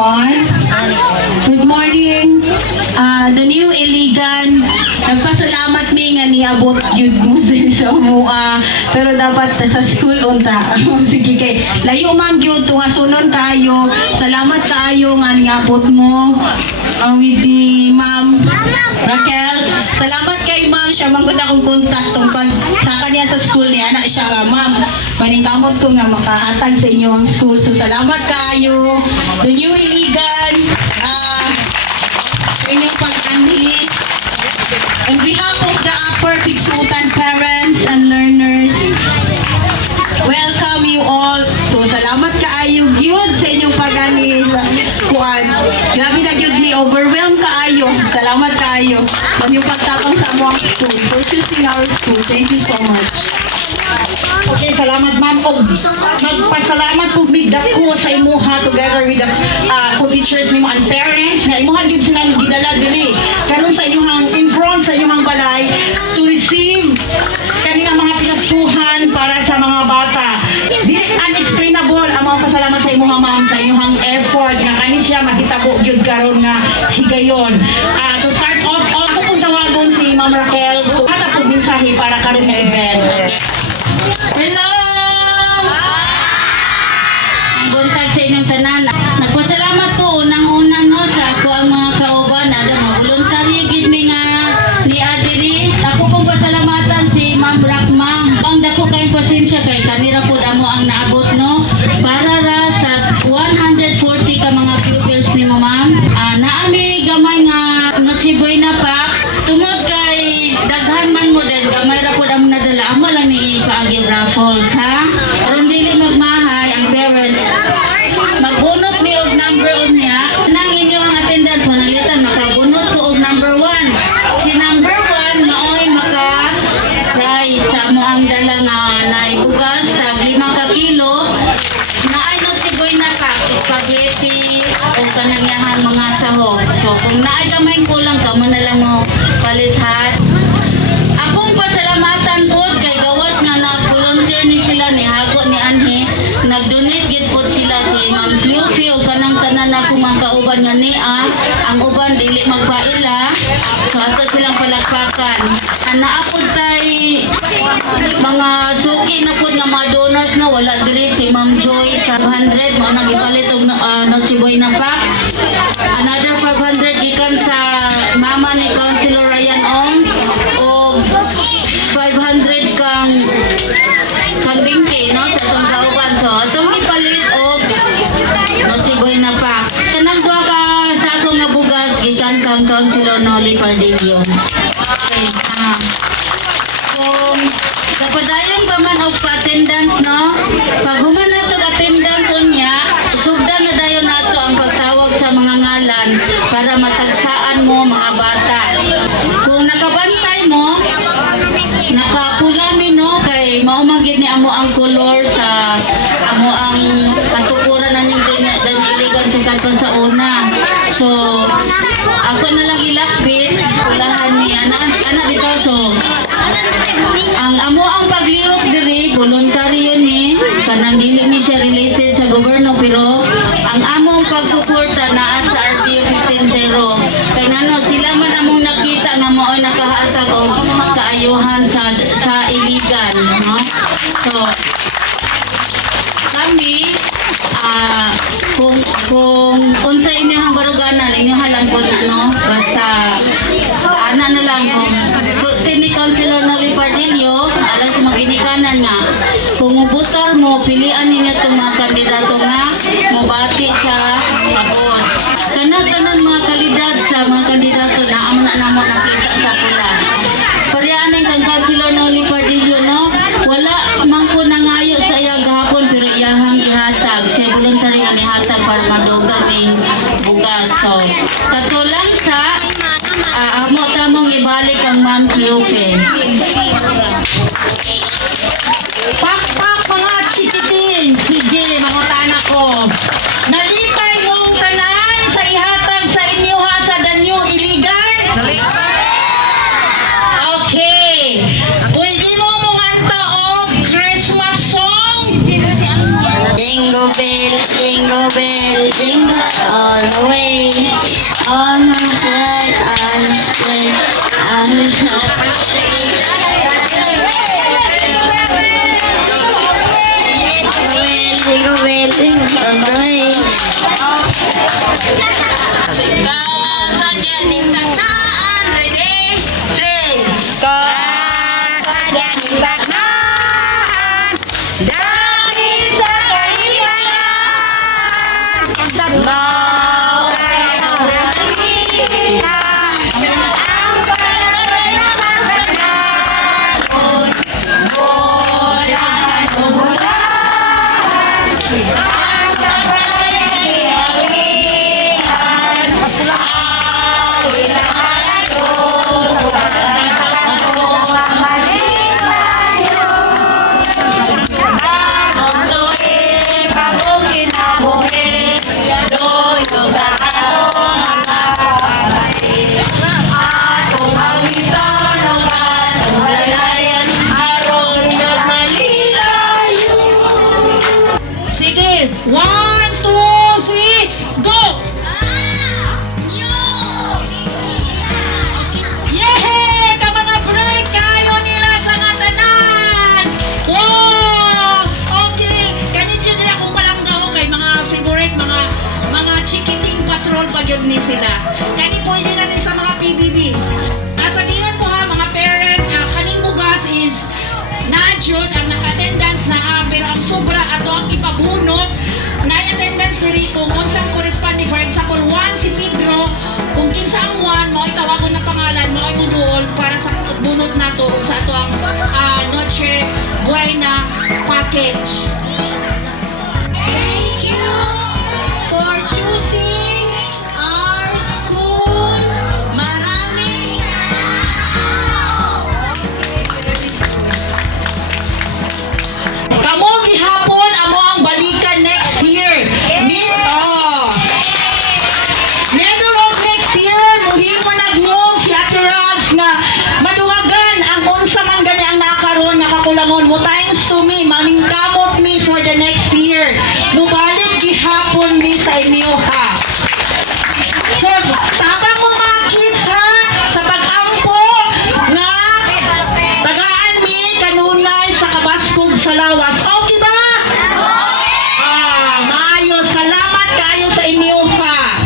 everyone. Good morning. The new Iligan, nagpasalamat mi nga niabot yun mo sa mua. Pero dapat sa school unta. Sige kay layo man gyud tunga sunon kayo. Salamat kaayo nga niabot mo. With the Ma'am Raquel. Salamat kay Ma'am, siya man gud akong kontak tungkol sa kanya sa school niya. Anak siya nga, Ma'am. Maningkamot ko nga makahatag sa inyo ang school. So salamat kaayo. The new Iligan, inyong pag-anhit. On behalf of the Upper Pigsutan parents and learners, welcome you all. So salamat kaayo gyud sa inyong pag-anhit. Grabe na gyud ni overwhelmed kaayo. Salamat kaayo. Sa inyong pagtapang sa among school. For choosing our school. Thank you so much. Okay, salamat ma'am. Og magpasalamat po big dako sa imuha together with the co-teachers nimo and parents na imuha gyud silang gidala diri karon sa inyong in front sa inyong balay to receive kanina mga pinaskuhan para sa mga bata. Dili unexplainable ang mga pasalamat sa imuha ma'am sa inyong effort nga kani siya makitabo gyud karon nga higayon. To start off, ako pong tawagon si Ma'am Raquel so ana po mensahe para karon nga event. Hello! Ang buntag sa inyong tanan. Nagpasalamat ko unang-una no sa ako ang mga kauban na mga voluntary gid mi nga ni Adiri. Ako pong pasalamatan si Ma'am Rakmang. Ang dako kay pasensya kay kanira pud amo ang naabot no para ra sa 140 ka mga pupils ni Ma'am. Naami gamay nga Noche Buena pack tungod kay daghan man mo den gamay ra pud amo nadala amo lang ni paagi raffles ha. Aron dili magmahay ang parents. Magbunot mi og number unya nang inyo ang attendance manalitan makabunot ko og number 1. Si number 1 maoy maka prize sa mo ang dala nga naibugas tag 5 ka kilo. Naay Noche Buena pack spaghetti o kanangyahan mga sahog. So kung naay gamay kulang ka mo na lang mo palithat. Akong pasalamatan po kay gawas nga nag-volunteer ni sila ni Hago ni Anhe. Nag-donate gid po sila si Ma'am Fifi o kanang tanan na kung mga kauban nga niya. Ang uban dili magpaila. So ato silang palakpakan. Naapod tay mga suki na po nga mga donors na wala diri si Ma'am Joy sa 500 mo nang ipalit og Noche Buena pack. Another 500 gikan sa mama ni Councilor Ryan Ong o 500 kang bingki no sa tong kauban. So atong ipalit og Noche Buena pack. Kanang duha ka sa akong nga bugas gikan kang Councilor Noli Pardillo. Okay. Kung kapadayon pa man og attendance no, pag human nato attendance unya, sugdan na dayon nato ang pagtawag sa mga ngalan para matagsaan mo mga bata. Kung nakabantay mo, nakapula mi no kay mao man gid ni amo ang color sa amo ang patukuran na ning Iligan sa kanto sa una. So ako na lang ilapit ulahan ni ana bitaw so ang amo ang pagliok diri voluntaryo ni kanang dili ni siya related sa gobyerno pero ang among pagsuporta naa sa RPU 15-0 kay ngano sila man among nakita nga mao nakahatag og kaayuhan sa Iligan no. So kami kung unsa inyong baruganan inyong halangkot no basta ana na lang kung ni Councilor Noli Pardillo alam sa maginikanan nga kung mubutar mo pilian ninyo itong mga kandidato nga mubati sa boss kanan mga kalidad sa mga kandidato na amo na namo nakita sa pula parianin kang Councilor Noli Pardillo no wala man ko nangayo sa iya gahapon pero iyahang gihatag siya voluntary nga nihatag para madugang ning bugas so kato lang sa amo tamong ibalik ang Ma'am Fifi. Pakpak mga chikitin. Sige mga tanak ko. Nalipay mong tanan sa ihatag sa inyo ha sa Danyo Iligan. Okay. Pwede mo mong anta og Christmas song. Jingle bell, jingle bell, jingle all jud ni sila. Kani pwede na ni sa mga PBB. Asa diyan po ha mga parents, kaning bugas is na jud ang naka-attendance na pero ang sobra ato ang ipabunot na attendance diri kung unsang corresponding, for example 1 si Pedro, kung kinsa ang 1 mo tawagon na pangalan mo ay muduol para sa bunot nato sa ato ang Noche Buena package. Thank you for choosing our school. Maraming kamo gihapon amo ang balikan next year. Middle of next year, muhimo nagmong si Ate Rags nga maduwagan ang unsa man gani ang nakaroon nakakulangon mo times to me, mamingkamot me for the next year. Mubalik gihapon mi sa inyo ha. So, tabang mo mga kids ha, sa pag-ampo nga tagaan mi kanunay sa kabaskog sa lawas. Okay ba? Maayo. Salamat kayo sa inyo ha.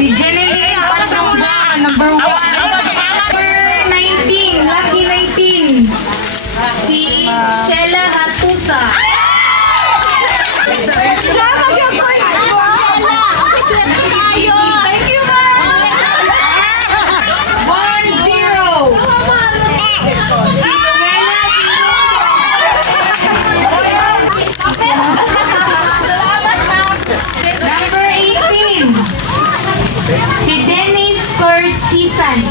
Si Jeneline Patromba, number 1. Number 19, lucky 19. Si Sheila Hatusa. Thank you, ma'am. 1-0. Si number 18. Si Dennis Corchisan.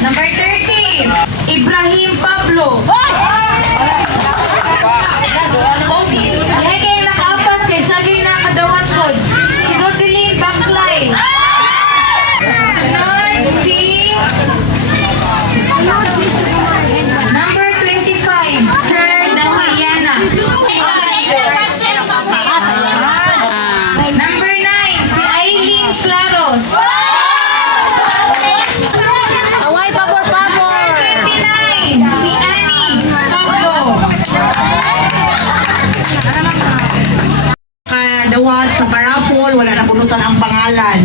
Number 13, Ibrahim Pablo. Lagi nakapas kay Shaggy na kadawan ko. Si Rodeline Baclay. Si number 25, Herda Mariana. Number 9, si Aileen Claros. Number 29, si Annie Pablo. Kadawat sa parapol, wala na punutan ang pangalan.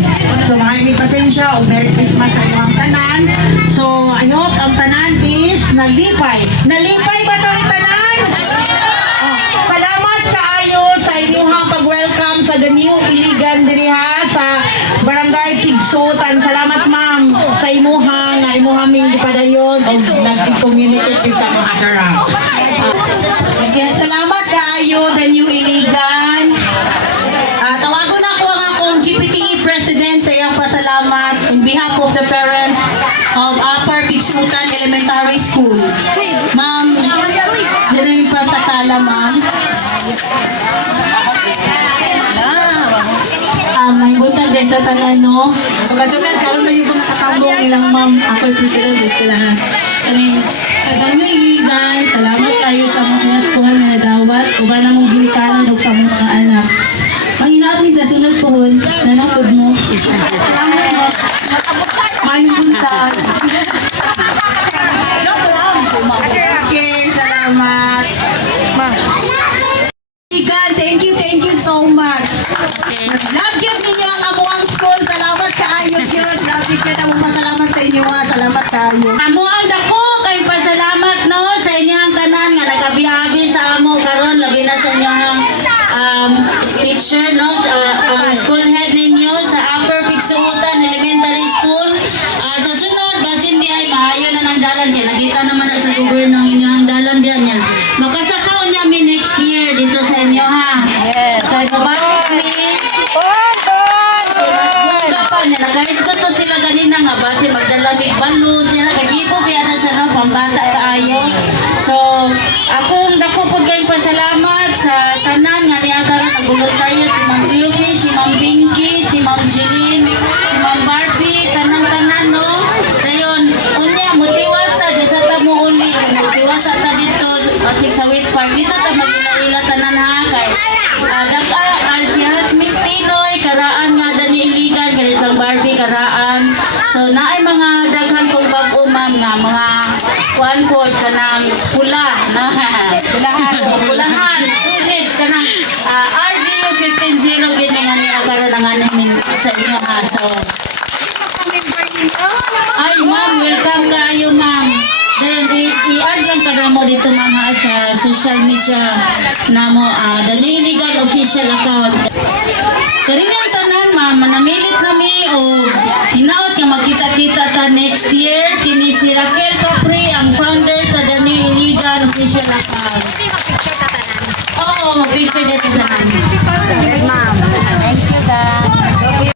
So mga may pasensya o Merry Christmas sa inyong tanan. So I hope ang tanan is nalipay. Nalipay ba ito ang tanan? Salamat kaayo sa inyong pag-welcome sa the new Iligan diri ha sa Barangay Pigsutan. Salamat ma'am sa imuha nga imuhaming gipadayon o nag-communicate sa mga asara. Salamat kaayo the new Iligan. Tawagon ako ang akong GPTE President sa iyang pasalamat on behalf of the parents of Upper Pigsutan Elementary School. Ma'am, dirin pa sa tala, ma'am. May butang din sa tanan, no? So, kadyokan, karoon na yung nakatambong ilang ma'am. Ako'y president, gusto lahat. Kaning, sa dami iligan, salamat kayo sa mga school na dawat. Uba na mong ginikanan sa mga anak. Panginoon sa sunod po, nanapod mo. Salamat mo. May buntag. Okay, salamat. Iligan, thank you so much. Love you ninyo ang amuang school. Salamat kaayo yun. Grabe ka na mong masalamat sa inyo. Salamat kaayo. Amo ang dako kay pasalamat no sa inyong tanan nga nagabihabi sa amo karon labi na sa inyong teacher, no, ang school head ninyo sa Upper Pigsuutan Elementary School. Sa sunod, basin di ay mahayo na ng dalan niya. Nakita naman na sa gobyerno ng inyong dalan diyan niya. Makasakaon niya mi next year dito sa inyo, ha? Yes. Kaya kabalik mi. Buga pa niya. Nakahit ko to sila ganina nga base magdalamig balo. Sila kagipo kaya na siya, no, pambata kaayo. So, akong dako po kayong pasalamat sa tanan nga niya karon ang voluntaryo si Ma'am Yuki, si Ma'am Pinky, si Ma'am Jeline, si Ma'am Barbie, tanan-tanan, no? Dayon, unya, mutiwas ta, di sa tamo uli, mutiwas ta dito, pasig sa Wheat Park, dito ta magila tanan, ha, kay si Hasmik Tinoy, karaan nga dani iligan, kay isang Barbie, karaan. So, naay mga daghan kong bag-umam nga, mga kuan po kanang pula na pulahan student kanang RDU 15-0 gini nga niya karon ang aning sa inyo, ha. So ay ma'am, welcome kayo ma'am. Then i-add lang ka mo dito ma'am, ha, sa social media namo, the Niligan official account. Karingan tanan ma'am, manamilit nami o hinaot nga magkita-kita ta next year. Kini si Raquel Capri, ang founder sa The New Iligan official account. Oo, mag-picture dito tanan.